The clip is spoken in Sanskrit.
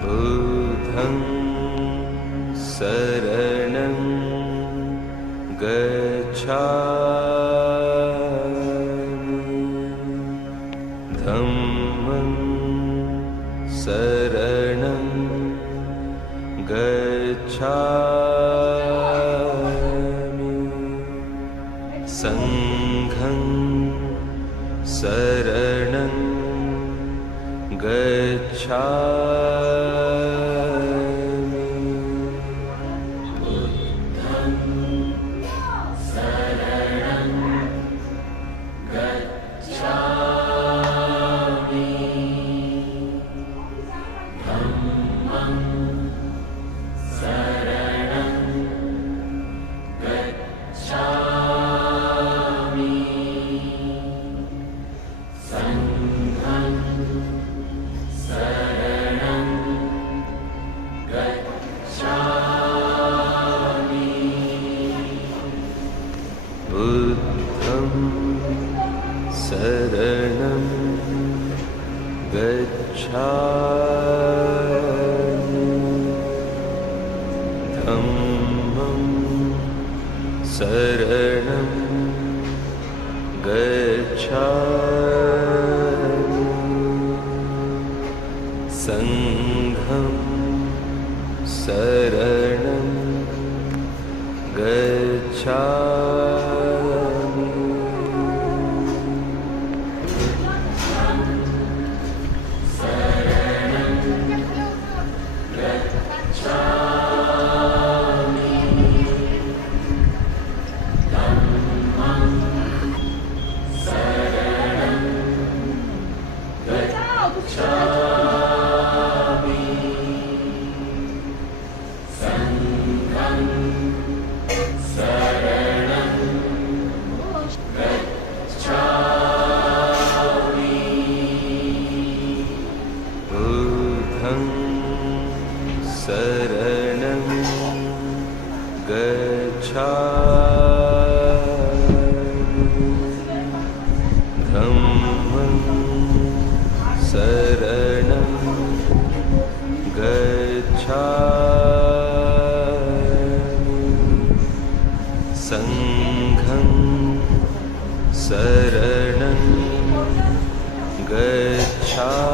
बुद्धं शरणं गच्छामि धम्मं शरणं गच्छामि संघं शरणं गच्छामि बुद्धं शरणं गच्छामि धम्मं शरणं गच्छामि संघं शरणं गच्छामि बुद्धं शरणं गच्छामि धम्मं शरणं गच्छामि संघं शरणं गच्छामि शरणं गच्छामि धम्मं शरणं गच्छामि संघं शरणं गच्छामि बुद्धं शरणं गच्छामि धम्मं शरणं गच्छामि संघं शरणं गच्छामि